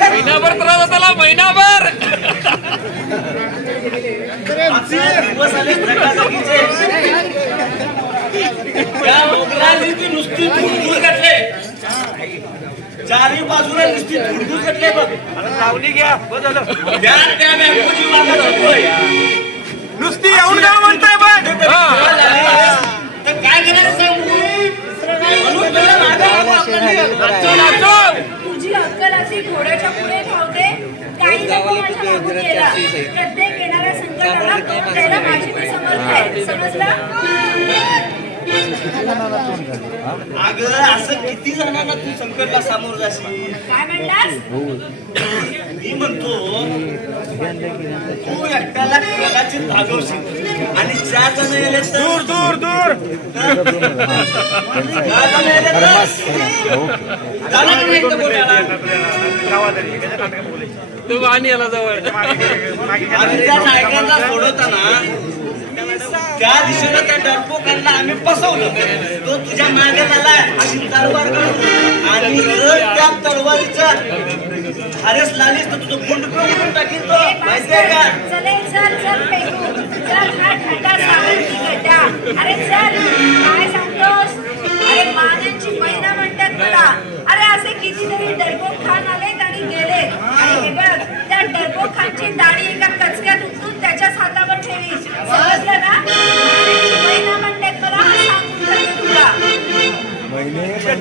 महिनाभर त्रास झाला महिनाभर दिवस आले त्या घातले चारी बाजूला नुसती धुडधुड घातले बघ. लावणी घ्या. नुसती येऊन काय म्हणताय बघ. तर काय करायचं सांगू? तुझी अक्कल अशी घोड्याच्या पुढे धावते काही नको माझ्या मागून यायला प्रत्येक येणाऱ्या संकटाला माझी मी समजलं? अगं असं किती जणांना तू संकटला सामोर जाशील काय म्हणलास मी म्हणतो तू एकट्याला कदाचित भागवशील आणि चार जण गेले दूर दूर दूर तू आणि याला जवळ. आणि त्या सोडवताना त्या दिशेला त्या डरपोकांना आम्ही फसवलं. तो तुझ्या मागे झाला. अशी तलवार काढून आणि जर त्या तलवारीचा हारेस लागलीस तर तुझं गुंड करून टाकील तो. माहितीये का? चले चल चल पेटू. चल हा खड्डा सावरती खड्डा. अरे चल. काय सांगतोस? अरे मानांची महिना म्हणतात मला. अरे असे कितीतरी डरपोक खान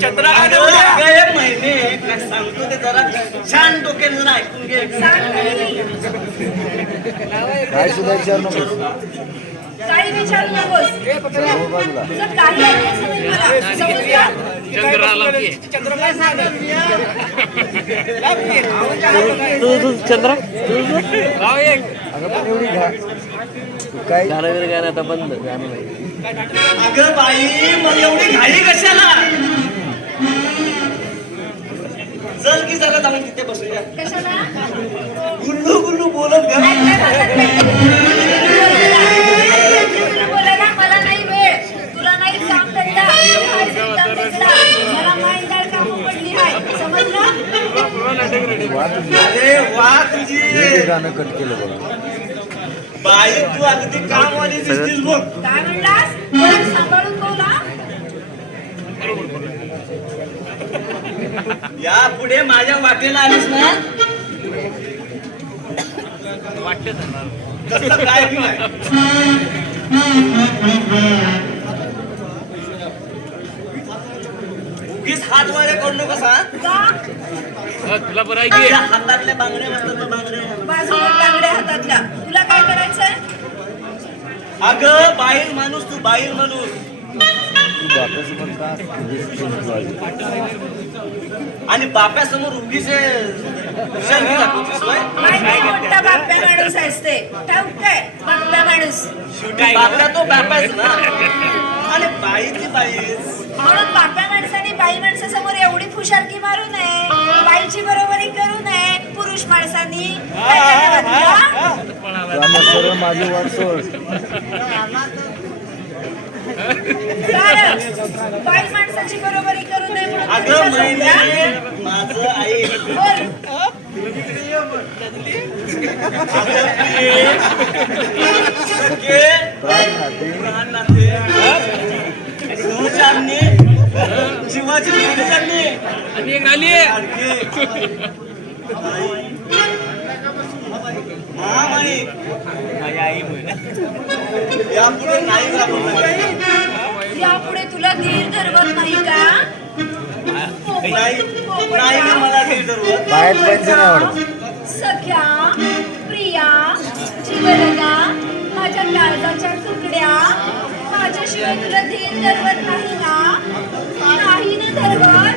चंद्रा हे महिने काय सांगतो ते जरा छान ऐकून घे. काय सुद्धा विचार नको. काही विचारू नकोस तुझं काही ऐकायचं नाही मला. समजलं? चंद्राला घे. चंद्र? अगं पण एवढी घा. काय गाणं वगैरे गाणं आता बंद गाणं नाही. अगं बाई मग एवढी घाई कशाला? चल की जरा जाऊन तिथे बसूया. कशाला? गुल्लू गुल्लू बोलत घर बोलायला मला नाही वेळ. तुला नाही काम धंदा. हाय सिद्धांत धंदा. मला माईंदाळ कामं पडली आहे. समजलं? अरे वा तुझी गाणं कट केलं बघा. बाई तू अगदी कामवाली दिसतीस बघ. काय म्हणलास? या पुढे माझ्या वाटेला आलीस ना? तसं काय उगीच हात वारे करू नकोस हा? का हा, तुला बरं आहे हातातल्या बांगड्या म्हणतात ना बांगड्या. बाजूला बांगड्या हातातल्या. तुला काय करायचंय? अगं बाईल माणूस तू बाईल माणूस. आणि बाप्यासमोर उगीच माणूस असते. बाप्या माणूस. बाप्या तो बाप्याच ना. आणि बाईची बाईच म्हणून बाप्या माणसाने बाई माणसासमोर एवढी फुशारकी मारू नये. बाईची बरोबरी करू नये. पुरुष माणसांनी. माझी वाट सोड. कारण बाई माणसाची बरोबरी करू नये म्हणून अगं माझं आई जीवाची आणि हा बाई आई म्हण यापुढे नाही यापुढे तुला धीर धरवत नाही का? नाही मला नाही आवडत. सख्या प्रिया जीवलगा माझ्या काळजाच्या तुकड्या माझ्याशिवाय तुला धीर धरवत नाही ना? नाही ना धरवत?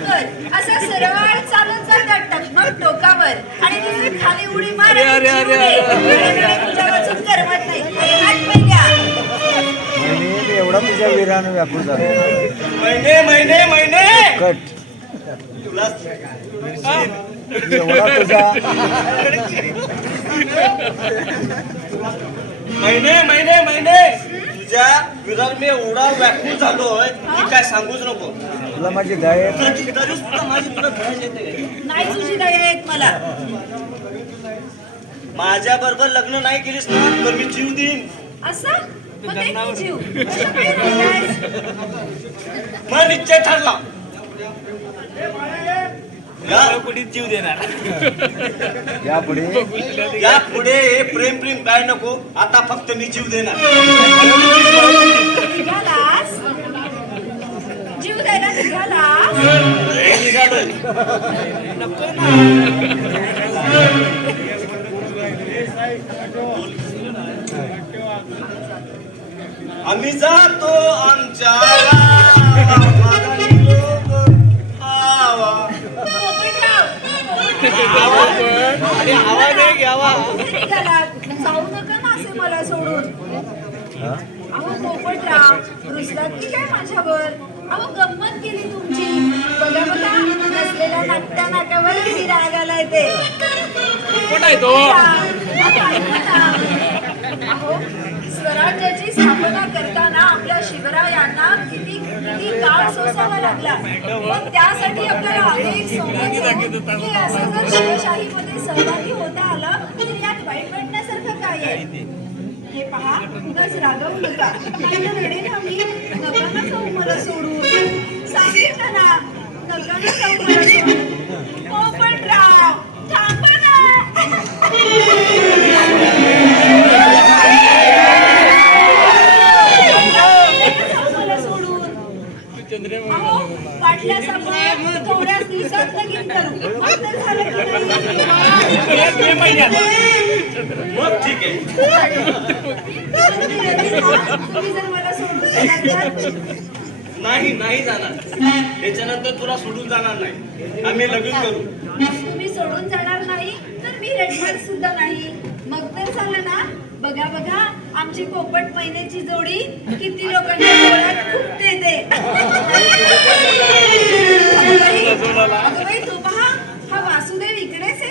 कर. असा सरळ चालत जातात टकमक टोकावर. आणि तिथे खाली उडी मार आणि अरे, अरे, अरे, तुझ्या वाचून करमत नाही. एवढा तुझ्या वीरानं व्यापूर झाला. महिने महिने महिने! कट. एवढा तुझा महिने महिने महिने! तुझ्या विरार मी एवढा व्याकुळ झालोय की काय सांगूच नको. तुला माझी गाय माझी तुला येते नाही. तुझी दया येत मला. माझ्या बरोबर लग्न नाही केलीस ना तर मी जीव देईन. असं? मग दे की जीव. असं काय राहिलायस? मग निश्चय ठरला. या कुठे जीव देणार. यापुढे या पुढे हे प्रेम प्रेम काय नको आता फक्त मी जीव देणार. निघालास? जीव द्यायला निघालास? निघालोय. आम्ही जातो आमच्या घ्यावा जाऊ नका ना असे मला सोडून अहो पोपटराव रुसलात की काय माझ्यावर अहो गंमत केली तुमची बघा बघा नसलेल्या नाट्या नाट्यावर किती राग आलाय ते कुठं आहे तो अहो स्वराज्याची स्थापना करताना आपल्या शिवरायांना किती किती काळ सोसावा लागला. पण त्यासाठी आपल्याला अनेक असं जर शिवशाहीमध्ये सहभागी होता आलं तर यात वाईट वाटण्यासारखं काय आहे? हे पहा उगाच रागवू नका. जाऊ मला सोडून सांगितलं ना नका ना जाऊ मला सोडून. पोपटराव थांबा ना मला सोडून अहो, वाटल्यास आपण थोड्याच दिवसात लगीन करू. मग तर झालं की नाही? मग ठीक आहे तुम्ही जर मला सोडून गेलात तर नाही नाही जाणार. त्याच्यानंतर तुला सोडून जाणार नाही. आम्ही लगीन करू. तुम्ही सोडून जाणार नाही तर मी रडणार सुद्धा नाही. मग तर झालं ना? बघा बघा आमची पोपट महिन्याची जोडी किती लोकांच्या डोळ्यात ते पहा हा वासुदेव इकडेच आहे.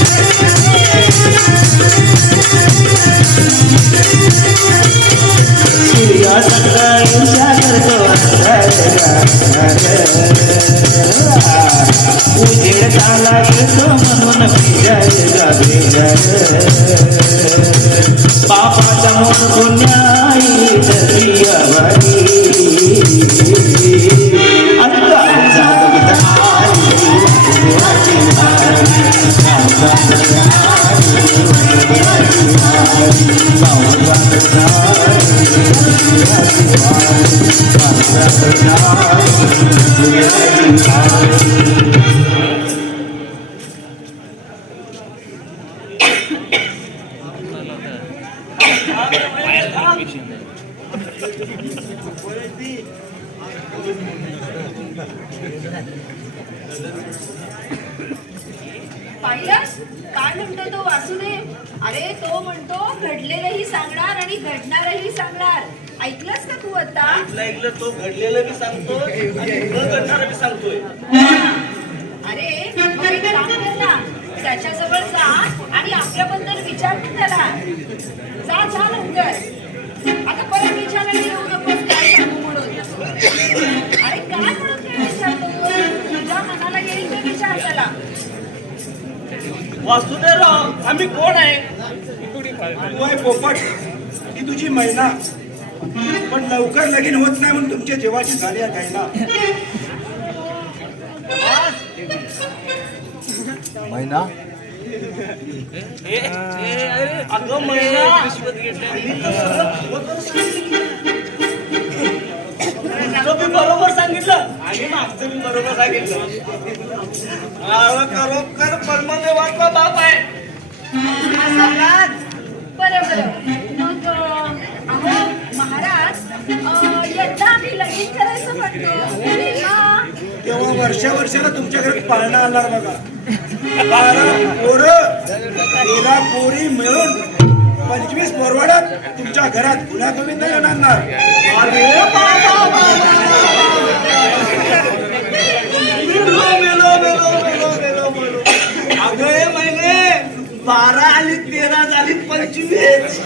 येतो म्हणून पाहिलंस काय म्हणतो तो वासुदेव? अरे तो म्हणतो घडलेलंही सांगणार आणि घडणारही सांगणार. ऐकलंस का तू आता? ऐकलं ऐकलं तो घडलेलं आणि न घडणारं बी सांगतोय. अरे त्याच्याजवळ जा. आणि आपल्याबद्दल विचार त्याला जा जा लवकर. आता परत विचारायला येऊ नकोस काय सांगू म्हणून. अरे काय म्हणून काय विचारतो? तू? तुझ्या मनाला येईल ते विचार त्याला वासुदेवराव आम्ही कोण आहे? तू आहे पोपट ही तुझी महिना पण लवकर लगीन होत नाही म्हणून तुमच्या जीवाची झाली आहे गायला महिना अगं महिना मी बरोबर सांगितलं. बरोबर सांगितलं आणि मागचं मी बरोबर सांगितलं खरोखर परमदेवाचा बाप आहे बरं बरं मग अहो महाराज यंदा आम्ही लगीन करायचं म्हणतो वर्षा वर्षाला तुमच्या घरात पाळणा आला बघा. बारा पोरं तेरा पोरी मिळून पंचवीस परवाड्यात तुमच्या घरात गुन्हा तुम्ही नाही येणार हे महिने बारा आली तेरा झाली पंचवीस.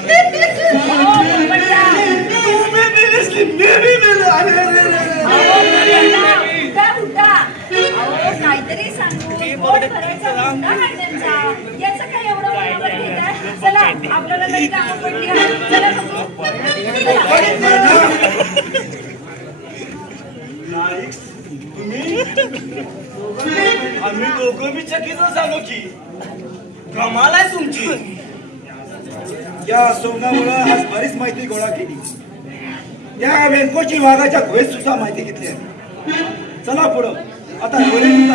याचं काय एवढं चला आपल्याला कामं पडली चला आम्ही दोघं मी चकीच झालो की. कमाल आहे तुमची. या सोनामुळं आज बरीच माहिती गोळा केली. या वेंकोची वाघाच्या गुहेत सुद्धा माहिती घेतली आहे. चला पुढं. आता डोळ्यांचा